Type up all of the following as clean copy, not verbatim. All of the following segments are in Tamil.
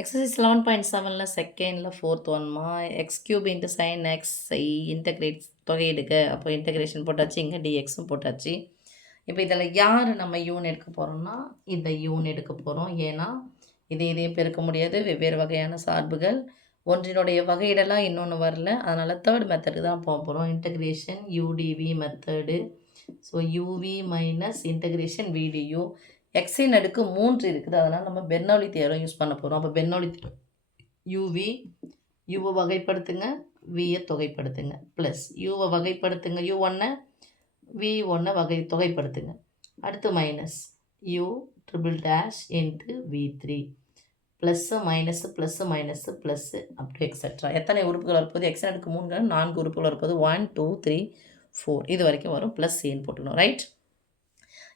எக்ஸசைஸ் 11.7ல செகண்ட்ல ஃபோர்த் ஒன்மா x cube into sine x integrate தொகையிடுக. அப்போ இன்டகிரேஷன் போட்டாச்சு, இங்கே டிஎக்ஸும் போட்டாச்சு. இப்போ இதில் யார் நம்ம யூன் எடுக்க போகிறோம்னா இந்த யூன் எடுக்க போகிறோம். ஏன்னா இதையும் பெருக்க முடியாது, வெவ்வேறு வகையான சார்புகள். ஒன்றினுடைய வகையிடலாம் இன்னொன்று வரல, அதனால் தேர்ட் மெத்தடுக்கு தான் போக போகிறோம். Integration UDV method. So UV minus integration v du. எக்ஸின் அடுக்கு 3 இருக்குது, அதனால் நம்ம பெர்னௌலி தியரம் யூஸ் பண்ண போகிறோம். அப்போ பெர்னௌலி யூவி, யூவை வகைப்படுத்துங்க, வியை தொகைப்படுத்துங்க, ப்ளஸ் யூவை வகைப்படுத்துங்க யூ1, வி1 தொகைப்படுத்துங்க. அடுத்து minus u triple dash into வி3, plus minus plus minus plus அப்படி எக்ஸட்ரா. எத்தனை உறுப்புகள் வரப்போகுது? எக்ஸின் அடுக்கு 3 4 உறுப்புகள் வரப்போகுது. 1 2 3 4 இது வரைக்கும் வரும். ப்ளஸ் சின்னு போட்டுக்கணும், ரைட்?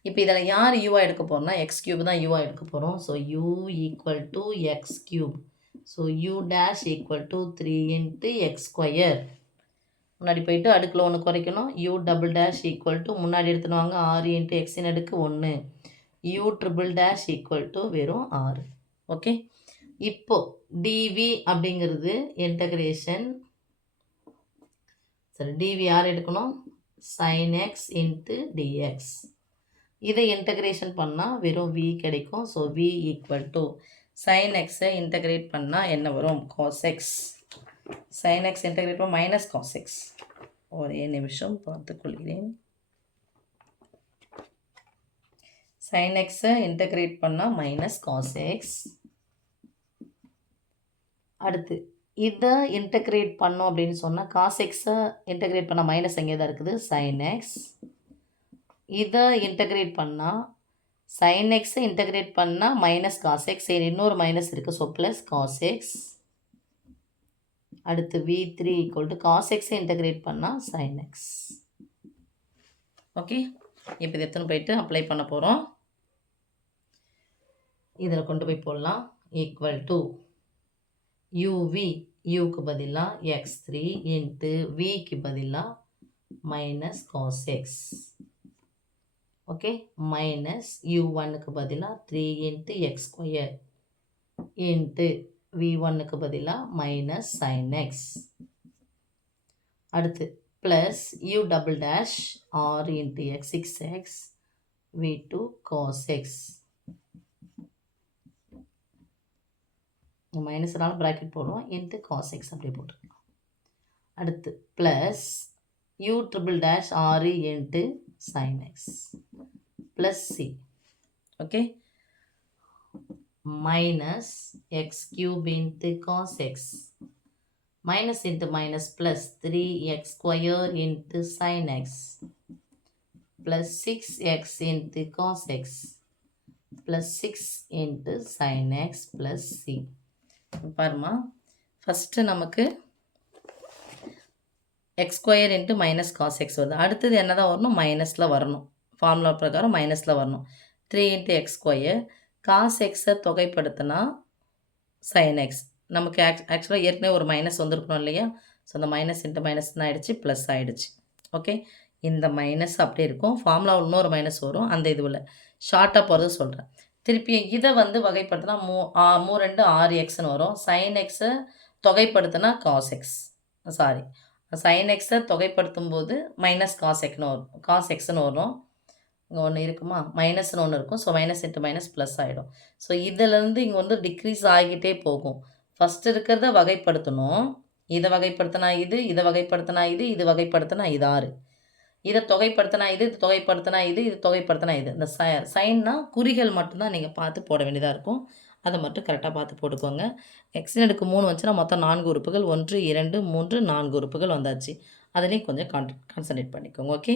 இப்போ இதில் யார் யூவாக எடுக்க போகிறோம்னா எக்ஸ் கியூப் தான் யூவாக எடுக்க போகிறோம். So you equal to X cube. So you dash equal to 3 into x square. முன்னாடி போயிட்டு அடுக்கில் 1 குறைக்கணும். U double dash equal to முன்னாடி எடுத்துன்னு வாங்க 6 இன்ட்டு எக்ஸின் அடுக்கு 1. You triple dash equal to வெறும் 6. ஓகே, இப்போ டிவி அப்படிங்கிறது இன்டகிரேஷன். சரி, டிவி யார் எடுக்கணும்? Sine x into d x. இதை இன்டகிரேஷன் பண்ணால் வெறும் v கிடைக்கும். So v equal to sine எக்ஸை இன்டகிரேட் பண்ணால் என்ன வரும்? Cos x. Sine x integrate பண்ண மைனஸ் காஸ் எக்ஸ். ஒரே நிமிஷம் பார்த்துக்கொள்கிறேன். சைன் எக்ஸை இன்டகிரேட் பண்ணால் மைனஸ் காஸ் எக்ஸ். அடுத்து இதை இன்டகிரேட் பண்ணோம் அப்படின்னு சொன்னால் காஸ் எக்ஸை இன்டகிரேட் பண்ணால் மைனஸ் எங்கே தான் இருக்குது? Sine x. இதை இன்டகிரேட் பண்ணால் சைன் எக்ஸை இன்டகிரேட் பண்ணால் மைனஸ் காஸ் எக்ஸ். இன்னொரு மைனஸ் இருக்குது, ஸோ ப்ளஸ் காஸ் எக்ஸ். அடுத்து v3 ஈக்குவல் டு காஸ் எக்ஸை இன்டகிரேட் பண்ணால் சைன் எக்ஸ். ஓகே, இப்போ இதை எடுத்துன்னு போயிட்டு அப்ளை பண்ண போகிறோம். இதில் கொண்டு போய் போடலாம். ஈக்குவல் டு யூவி, யூக்கு பதிலாக x3 இன்ட்டு விக்கு பதிலாக minus cos x. Okay, minus u1க்கு பதிலாக 3 இன்ட்டு எக்ஸ் ஸ்கொயர் இன்ட்டு v1க்கு பதிலாக மைனஸ் சைன் எக்ஸ். அடுத்து plus u double dash 6 into x 6x v2 cos x. மைனஸ்னால ப்ராக்கெட் போடுவோம், இன்ட்டு காஸ் எக்ஸ் அப்படியே போட்டுருக்கோம். அடுத்து plus u triple dash 6 into sin x plus c. Okay, minus x cube into cos x, minus into minus plus 3x square into sin x plus 6x into cos x plus 6 into sin x plus c. பாருமா, ஃபஸ்ட்டு நமக்கு x square into minus cos x வருது. அடுத்தது என்ன தான் வரணும்? மைனஸில் வரணும். ஃபார்முலா பிரகாரம் மைனஸில் வரணும். 3 இன்ட்டு எக்ஸ் ஸ்கொயர். காஸ் எக்ஸை தொகைப்படுத்தினா சைன் எக்ஸ். நமக்கு ஆக்சுவலாக ஏற்கனவே ஒரு மைனஸ் வந்துருக்கணும் இல்லையா? ஸோ அந்த மைனஸ் இன்ட்டு மைனஸ்னு ஆகிடுச்சு, ப்ளஸ் ஆகிடுச்சு. ஓகே, இந்த மைனஸ் அப்படியே இருக்கும். ஃபார்முலாவில் இன்னொரு மைனஸ் வரும், அந்த இதுவில் ஷார்ட்டாக போகிறது சொல்கிறேன். திருப்பி இதை வகைப்படுத்தினா 2 6xன்னு வரும். சைன் எக்ஸை தொகைப்படுத்தினா காஸ் எக்ஸ், சாரி சைன் எக்ஸை தொகைப்படுத்தும் போது மைனஸ் காஸ் எக்ஸ்னு வரும். இங்கே ஒன்று இருக்குமா? மைனஸ்னு ஒன்று இருக்கும். So minus into minus plus ஆகிடும். ஸோ இதிலேருந்து இங்கே டிக்ரீஸ் ஆகிக்கிட்டே போகும். ஃபஸ்ட்டு இருக்கிறத வகைப்படுத்தணும். இதை வகைப்படுத்தினா இது, இதை வகைப்படுத்தினா இது, இது வகைப்படுத்தினா இது 6. இதை தொகைப்படுத்தினா இது, இது தொகைப்படுத்தினா இது, இது தொகைப்படுத்தினா இது. இந்த சைன்னா குறிகள் மட்டும்தான் நீங்கள் பார்த்து போட வேண்டியதாக இருக்கும். அதை மட்டும் கரெக்டாக பார்த்து போட்டுக்கோங்க. எக்ஸின் அடுக்கு 3 வந்துச்சுன்னா மொத்தம் 4 உறுப்புகள். 1 2 3 4 உறுப்புகள் வந்தாச்சு. அதுலேயும் கொஞ்சம் கான்சன்ட்ரேட் பண்ணிக்கோங்க. ஓகே.